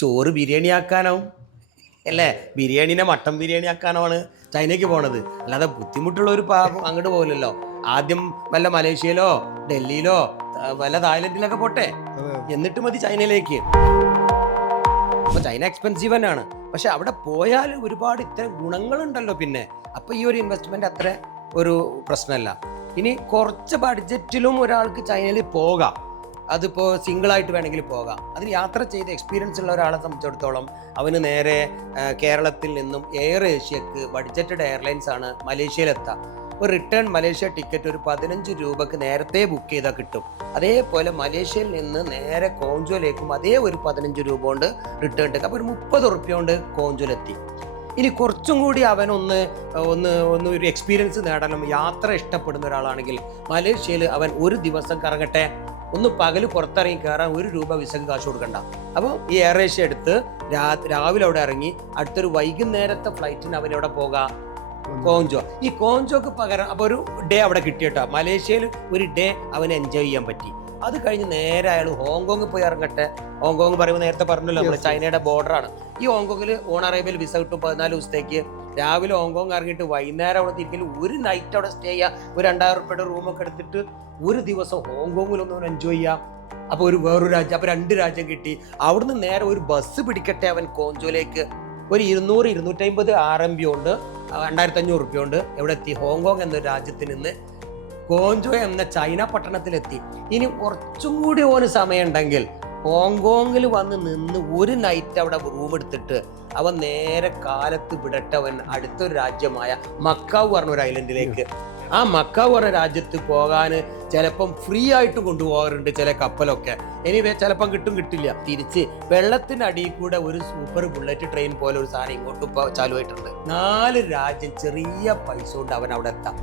ചോറ് ബിരിയാണി ആക്കാനാവും അല്ലേ? ബിരിയാണിനെ മട്ടൻ ബിരിയാണി ആക്കാനാണ് ചൈനയ്ക്ക് പോണത്. അല്ലാതെ ബുദ്ധിമുട്ടുള്ള ഒരു അങ്ങോട്ട് പോകില്ലല്ലോ. ആദ്യം വല്ല മലേഷ്യയിലോ ഡൽഹിയിലോ വല്ല തായ്ലൻഡിലൊക്കെ പോട്ടെ, എന്നിട്ട് മതി ചൈനയിലേക്ക്. അപ്പോൾ ചൈന എക്സ്പെൻസീവ് തന്നെയാണ്, പക്ഷെ അവിടെ പോയാൽ ഒരുപാട് ഇത്തരം ഗുണങ്ങളുണ്ടല്ലോ. പിന്നെ അപ്പോൾ ഈ ഒരു ഇൻവെസ്റ്റ്മെന്റ് അത്ര ഒരു പ്രശ്നമല്ല. ഇനി കുറച്ച് ബഡ്ജറ്റിലും ഒരാൾക്ക് ചൈനയിൽ പോകാം. അതിപ്പോൾ സിംഗിളായിട്ട് വേണമെങ്കിൽ പോകാം. അതിന് യാത്ര ചെയ്ത് എക്സ്പീരിയൻസ് ഉള്ള ഒരാളെ സംബന്ധിച്ചിടത്തോളം അവന് നേരെ കേരളത്തിൽ നിന്നും എയർ ഏഷ്യക്ക് ബഡ്ജറ്റഡ് എയർലൈൻസ് ആണ് മലേഷ്യയിലെത്താം. ഒരു റിട്ടേൺ മലേഷ്യ ടിക്കറ്റ് ഒരു 15 രൂപക്ക് നേരത്തെ ബുക്ക് ചെയ്താൽ കിട്ടും. അതേപോലെ മലേഷ്യയിൽ നിന്ന് നേരെ കോഞ്ചോയിലേക്കും അതേ ഒരു 15 രൂപ കൊണ്ട് റിട്ടേൺ ടിക്കറ്റ്. അപ്പോൾ ഒരു 30 റുപ്യ കൊണ്ട് കോഞ്ചോയിലെത്തി. ഇനി കുറച്ചും കൂടി അവനൊന്ന് ഒരു എക്സ്പീരിയൻസ് നേടണം, യാത്ര ഇഷ്ടപ്പെടുന്ന ഒരാളാണെങ്കിൽ മലേഷ്യയിൽ അവൻ ഒരു ദിവസം കറങ്ങട്ടെ. ഒന്ന് പകല് പുറത്തിറങ്ങി കയറാൻ 1 രൂപ വിസക്ക് കാശ് കൊടുക്കണ്ട. അപ്പോൾ ഈ എയർ ഏഷ്യ എടുത്ത് രാവിലെ അവിടെ ഇറങ്ങി അടുത്തൊരു വൈകുന്നേരത്തെ ഫ്ലൈറ്റിന് അവനവിടെ പോകാം, കോഞ്ചോ. ഈ കോഞ്ചോക്ക് പകരം അപ്പോൾ ഒരു ഡേ അവിടെ കിട്ടിയിട്ടോ. മലേഷ്യയിൽ ഒരു ഡേ അവന് എൻജോയ് ചെയ്യാൻ പറ്റി. അത് കഴിഞ്ഞ് നേരെ അയാൾ ഹോങ്കോങ് പോയി ഇറങ്ങട്ടെ. ഹോങ്കോങ് പറയുമ്പോൾ നേരത്തെ പറഞ്ഞല്ലോ, നമ്മൾ ചൈനയുടെ ബോർഡറാണ്. ഈ ഹോങ്കോങ്ങിൽ ഓൺ അറൈവൽ വിസ കിട്ടും 14 ദിവസത്തേക്ക്. രാവിലെ ഹോങ്കോങ് ഇറങ്ങിയിട്ട് വൈകുന്നേരം അവിടെ തിരിക്കൽ, ഒരു നൈറ്റ് അവിടെ സ്റ്റേ ചെയ്യുക, ഒരു 2000 രൂപയുടെ റൂമൊക്കെ എടുത്തിട്ട് ഒരു ദിവസം ഹോങ്കോങ്ങിലൊന്നും എൻജോയ് ചെയ്യാം. അപ്പോൾ വേറൊരു രാജ്യം, അപ്പോൾ 2 രാജ്യം കിട്ടി. അവിടുന്ന് നേരെ ഒരു ബസ് പിടിക്കട്ടെ അവൻ കോഞ്ചോയിലേക്ക്. ഒരു 200-250 RMB ഉണ്ട്, 2500 റുപ്യ ഉണ്ട്. എവിടെ എത്തി? ഹോങ്കോങ് എന്ന രാജ്യത്ത് നിന്ന് കോഞ്ചോ എന്ന ചൈന പട്ടണത്തിലെത്തി. ഇനി കുറച്ചും കൂടി ഓന് സമയമുണ്ടെങ്കിൽ ഹോങ്കോങ്ങിൽ വന്ന് നിന്ന് ഒരു നൈറ്റ് അവിടെ റൂം എടുത്തിട്ട് അവൻ നേരെ കാലത്ത് വിടട്ടെ അവൻ അടുത്തൊരു രാജ്യമായ മക്കാവ് പറഞ്ഞ ഒരു ഐലൻഡിലേക്ക്. ആ മക്കാവ് പറഞ്ഞ രാജ്യത്ത് പോകാൻ ചിലപ്പം ഫ്രീ ആയിട്ട് കൊണ്ടുപോകാറുണ്ട് ചില കപ്പലൊക്കെ. എനിവേ ചിലപ്പം കിട്ടും, കിട്ടില്ല. തിരിച്ച് വെള്ളത്തിനടിയിൽ കൂടെ ഒരു സൂപ്പർ ബുള്ളറ്റ് ട്രെയിൻ പോലെ ഒരു സാധനം ഇങ്ങോട്ട് ഇപ്പോൾ ചാലുവായിട്ടുണ്ട്. 4 രാജ്യം ചെറിയ പൈസ കൊണ്ട് അവൻ അവിടെ എത്താം.